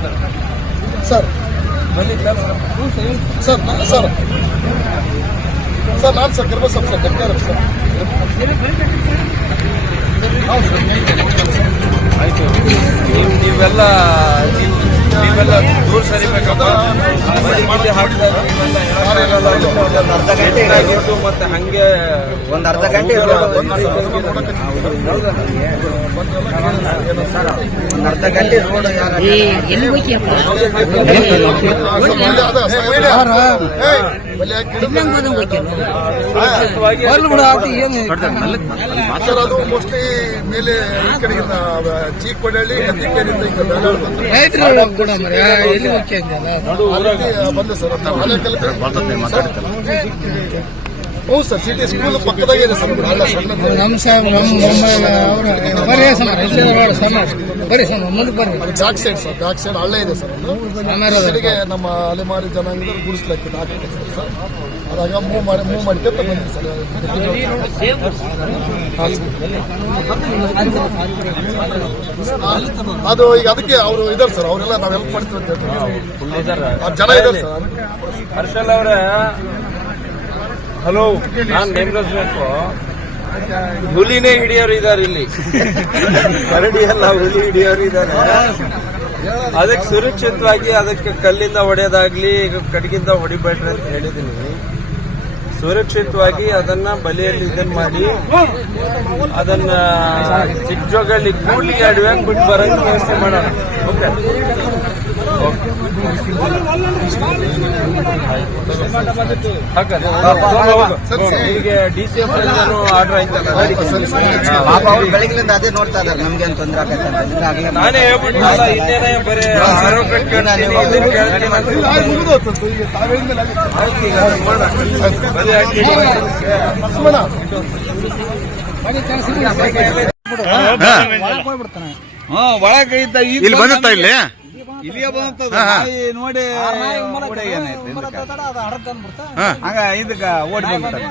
Sir. Sir sir. Sir, ನಾನು sir ಗರ್ಭ sir doctor sir. ಹೌದು ಸರ್. ಆಯ್ತು. ನೀವು ನೀವೆಲ್ಲ ನೀವು ನೀವೆಲ್ಲ ದೂರ ಸರಿಬೇಕಪ್ಪ ಅರ್ಧ ಗಂಟೆ ಮತ್ತೆ ಹಂಗೆ ಒಂದು ಅರ್ಧ ಗಂಟೆ ಒಂದ್ ಅರ್ಧ ಗಂಟೆ ರೋಡ್ ಸರ್ ಅದು ಮೋಸ್ಟ್ಲಿ ಮೇಲೆ ಈ ಕಡೆಗಿಂದ ಚೀಕ್ ಕೊಡಳ್ಳಿ ಈಗ ಬೆಳಗಾವಿ ಬಂದು ಸರ್ ಹ್ಞೂ ಸರ್ ಸಿಟಿ ಸ್ಕೂಲ್ ಪಕ್ಕದಾಗೆ ಇದೆ ಸರ್ ಅಲ್ಲ ನಮ್ಮ ಸಾಹೇಬ್ ನಮ್ಮ ಅವರು ಬರೀ ಬರೀ ಅದು ಸೈಡ್ ಸರ್ ಜಾಕ್ ಸೈಡ್ ಹಳ್ಳ ಇದೆ ಸರ್ ನಮ್ಮ ಅಲೆಮಾರಿ ಜನಾಂಗದವ್ರು ಗುಡಿಸ್ಲಕ್ಕೆ ಸರ್ ಅದಾಗ ಮೂವ್ ಮಾಡಿ ಮೂವ್ ಬಂದ್ವಿ ಸರ್. ಅದು ಈಗ ಅದಕ್ಕೆ ಅವರು ಇದಾರೆ ಸರ್ ಅವರೆಲ್ಲ ನಾವು ಹೆಲ್ಪ್ ಮಾಡ್ತೀವಿ ಅಂತ ಹೇಳ್ತಾರೆ. ಜನ ಇದಾರೆ ಸರ್. ಹರ್ಷಲ್ ಅವರ ಹಲೋ, ನಾನ್ ನೇಮ್ರಸ್ಬೇಕು ಹುಲಿನೇ ಹಿಡಿಯೋರು ಇದಾರೆ ಇಲ್ಲಿ. ಕರಡಿ ಅಲ್ಲ, ಹುಲಿ ಹಿಡಿಯೋರು ಇದಾರೆ. ಅದಕ್ಕೆ ಸುರಕ್ಷಿತವಾಗಿ ಅದಕ್ಕೆ ಕಲ್ಲಿಂದ ಹೊಡೆಯೋದಾಗ್ಲಿ ಕಡೆಗಿಂದ ಹೊಡಿಬೇಡ್ರಿ ಅಂತ ಹೇಳಿದೀನಿ ಸುರಕ್ಷಿತವಾಗಿ ಅದನ್ನ ಬಲಿಯಲ್ಲಿ ಇದನ್ನ ಮಾಡಿ, ಅದನ್ನ ಚಿಕ್ಕಜೋಗಲ್ಲಿ ಕೂಡ್ಲಿಗೆ ಅಡವ್ಯಾಗ ಬಿಟ್ಟು ಬರಂಗ್ ವ್ಯವಸ್ಥೆ ಮಾಡೋಣ. ಓಕೆ ಈಗ ಡಿ ಸಿ ಎಫ್ ಆರ್ಡರ್ ಅವ್ರು ಬೆಳಗ್ಲಿಂದ ಅದೇ ನೋಡ್ತಾ ಇದ್ದಾರೆ ನಮ್ಗೆ ಏನ್ ತೊಂದ್ರೆ ಆಗತ್ತೆ ನಾನೇ ಹೇಳ್ಬಿಟ್ಟಲ್ಲ ಇನ್ನೇನೇ ಬರೀ ಆರೋಗ್ಯ ಆಯ್ತು. ಆಯ್ತು, ಒಳಗೆ ಇಲ್ಲಿ? ಬಂದತ್ತ ಇಲ್ಲಿ ಇಲ್ಲಿಗೆ ಬಂತದ ಹಾ, ಹಾ. ನಾಯಿ ನೋಡಿ ಓಡಿ ಏನಾಯ್ತು ಹಿಂದಕ್ಕೆ. ಹಂಗ ಇದಕ್ಕ ಓಡಿ ಬಂದ್ಬಿಟ್ಟ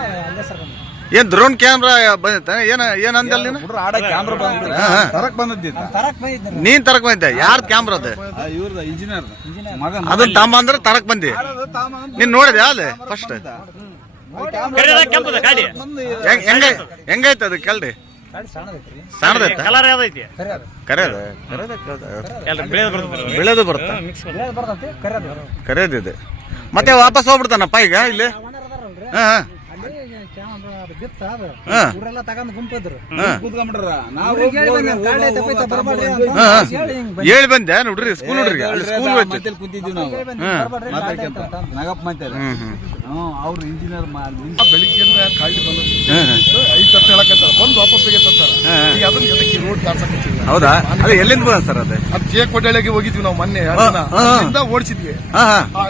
ಏನ್ ಡ್ರೋನ್ ಕ್ಯಾಮ್ರಾ ಬಂದಿತ್ತ? ಏನ ಏನ್ ಅಂದಲ್ಲಿ ನೀನು? ಆಡ ಕ್ಯಾಮ್ರಾ ಬಂದ್ಬಿಟ್ಟ. ತರಕ್ ನೀನ್ ತರಕ್ ಬಂದಿದ್ದೆ ಯಾರ್ದ ಕ್ಯಾಮ್ರಾ ಅದ? ಇವ್ರದ ಇಂಜಿನಿಯರ್ ಮಗ ಅದನ್ನ ತಾಂಬ ಅಂದ್ರೆ ತರಕ್ ಬಂದಿ. ನೀನ್ ನೋಡಿದೆ ಅಲ್ಲಿ? ಫಸ್ಟ್ ಹೆಂಗೈತೆ ಹೆಂಗೈತ ಅದು? ಕೆಲ್ಡಿ ಸಣ್ಣದೈತ ಕಲರ್ ಯಾವ್ದೈತಿ? ಕರೆಯದ? ಬೆಳೆದು ಬರುತ್ತ? ಕರೆಯದಿದೆ. ಮತ್ತೆ ವಾಪಸ್ ಹೋಗ್ಬಿಡ್ತಾನಪ್ಪ ಈಗ ಇಲ್ಲಿ? ಹಾ ಹೇಳಿ ಬಂದೆ, ನೋಡ್ರಿ ಸ್ಕೂಲ್ ನೋಡ್ರಿ ಸ್ಕೂಲ್ ನಾಗಪ್ಪ ಅವ್ರು ಇಂಜಿನಿಯರ್ ಬೆಳಿಗ್ಗೆ ಕಾಯ್ದು ಬಂದು ಬಂದು ವಾಪಸ್ ಹಾ. ಈಗ ಅದನ್ನ ಎದಕ್ಕೆ ರೋಡ್ ದಾಟ್ಸಕತ್ತೀವಿ ಹೌದಾ ಅದು ಎಲ್ಲಿಂದ ಬಂದ ಸರ್ ಅದೇ ಅದು ಜೆ ಕೊಡ್ಯಾಳಿಗೆ ಹೋಗಿದ್ವಿ ನಾವು ಮೊನ್ನೆ. ಅಲ್ಲಿಂದ ಓಡಿಸಿದ್ವಿ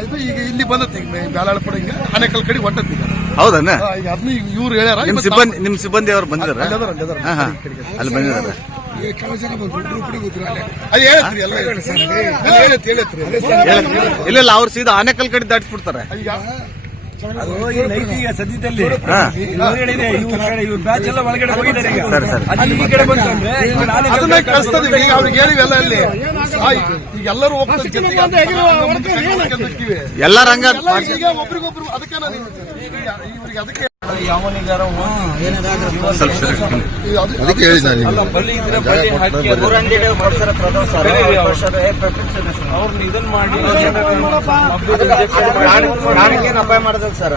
ಇದು ಈಗ ಇಲ್ಲಿ ಬಂದತ್ತೆ ಈಗ ಬ್ಯಾಲಾಳಪುರ ಹಿಂಗ ಆನೆಕಲ್ ಕಡೆ ಹೊಟ್ಟತ್ತಿ ಹೌದನ್ನ ಈಗ ಅದನ್ನ ಇವ್ರು ಹೇಳ್ಯಾರ ನಿಮ್ ಸಿಬ್ಬಂದಿ ನಿಮ್ ಸಿಬ್ಬಂದಿ ಅವ್ರು ಬಂದಿದಾರ ಅಲ್ಲಿ ಬಂದಿದಾರ ಇಲ್ಲ ಇಲ್ಲ ಅವ್ರು ಸೀದಾ ಆನೆಕಲ್ ಕಡೆ ದಾಟಿಸ್ಬಿಡ್ತಾರೆ ಈಗ ಸದ್ಯದಲ್ಲಿ. ಇವ್ರ ಬ್ಯಾಚ್ ಎಲ್ಲ ಒಳಗಡೆ ಹೋಗಿದ್ದಾರೆ ಈಗ. ಸರಿ ಸರಿ. ಅಲ್ಲಿ ಈ ಕಡೆ ಬಂತಂದ್ರೆ ಎಲ್ಲರೂ ಎಲ್ಲ ಒಬ್ರಿಗೊಬ್ರು ಅದಕ್ಕೆ ಇವ್ರಿಗೆ ಅದಕ್ಕೆ ಯಾವನಿಗಾರ ಸ್ವಲ್ಪ ಸರಿ. ಇದು ಅದು- ಅದಕ್ಕೆ ಹೇಳಿದ ಅಲ್ಲ ಬಲಿ ಇದ್ರೆ ಬಲಿ ಹಾಕಿ ಅದು ಅವ್ರನ್ನ ಇದನ್ ಮಾಡಿ ಪ್ರಾಣಕ್ಕೇನು ಅಪಾಯ ಮಾಡೋದಲ್ಲ ಸರ್?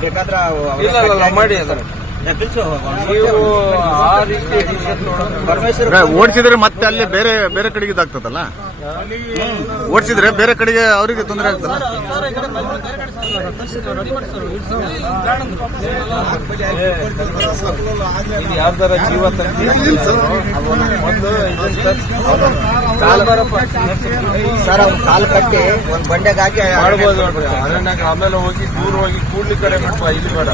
ಬೇಕಾದ್ರೆ ಇಲ್ಲ ಇಲ್ಲ ಇಲ್ಲ, ಮಾಡಿ ಅದನ್ನ. ನೀವು ಆ ರೀತಿ ಪರಮೇಶ್ವರ ಓಡಿಸಿದ್ರೆ ಮತ್ತೆ ಅಲ್ಲಿ ಬೇರೆ ಬೇರೆ ಕಡೆಗೆ ಇದಾಗ್ತದಲ್ಲ? ಓಡಿಸಿದ್ರೆ ಬೇರೆ ಕಡೆಗೆ ಅವರಿಗೆ ತೊಂದರೆ ಆಗ್ತದೆ. ಯಾವ್ದಾರ ಜೀವ ಸರ್ ಕಾಲ್ ಕಟ್ಟಿ ಒಂದ್ ಬಂಡೆಗೆ ಹಾಕಿ ಮಾಡ್ಬೋದು ಆಮೇಲೆ ಹೋಗಿ ದೂರ ಹೋಗಿ ಕೂಡ್ಲಿ ಕಡೆ ಬಿಟ್ವಾ ಇಲ್ಲಿ ಬೇಡ.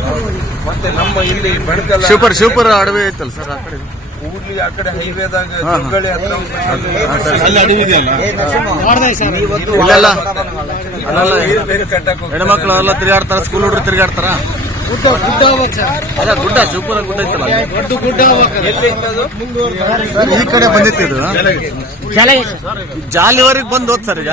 ಮತ್ತೆ ನಮ್ಮ ಇಲ್ಲಿ ಬೆಳಕಲ್ಲ ಶಿವಪುರ ಶಿವಪುರ ಅಡವೆ ಐತಲ್ಲ ಸರ್ ಆ ಕಡೆ? ಕೂಡ್ಲಿ ಆ ಕಡೆ ಹೈವೇದಾಗ ದುರ್ಗಳಿ ಹತ್ರ ಒಂದು ಬೇರೆ ಹೋಗ್ತಾರೆ. ಹೆಣ್ಮಕ್ಳು ಎಲ್ಲ ತಿರುಗಾಡ್ತಾರ ಸ್ಕೂಲ್ ಹುಡುಗರು ತಿರುಗಾಡ್ತಾರ? ಗುಡ್ಡ ಗುಡ್ಡ ಸರ್. ಗುಡ್ಡ ಶಿವಪುರ ಗುಡ್ಡ ಇತ್ತಲ್ಲ ಅಲ್ಲಿ. ದೊಡ್ಡ ಗುಡ್ಡ ಈ ಕಡೆ ಬಂದಿತ್ತು ಇದು? ಜಾಲಿವರೆಗೆ ಬಂದು ಹೋದ್ ಸರ್ ಈಗ.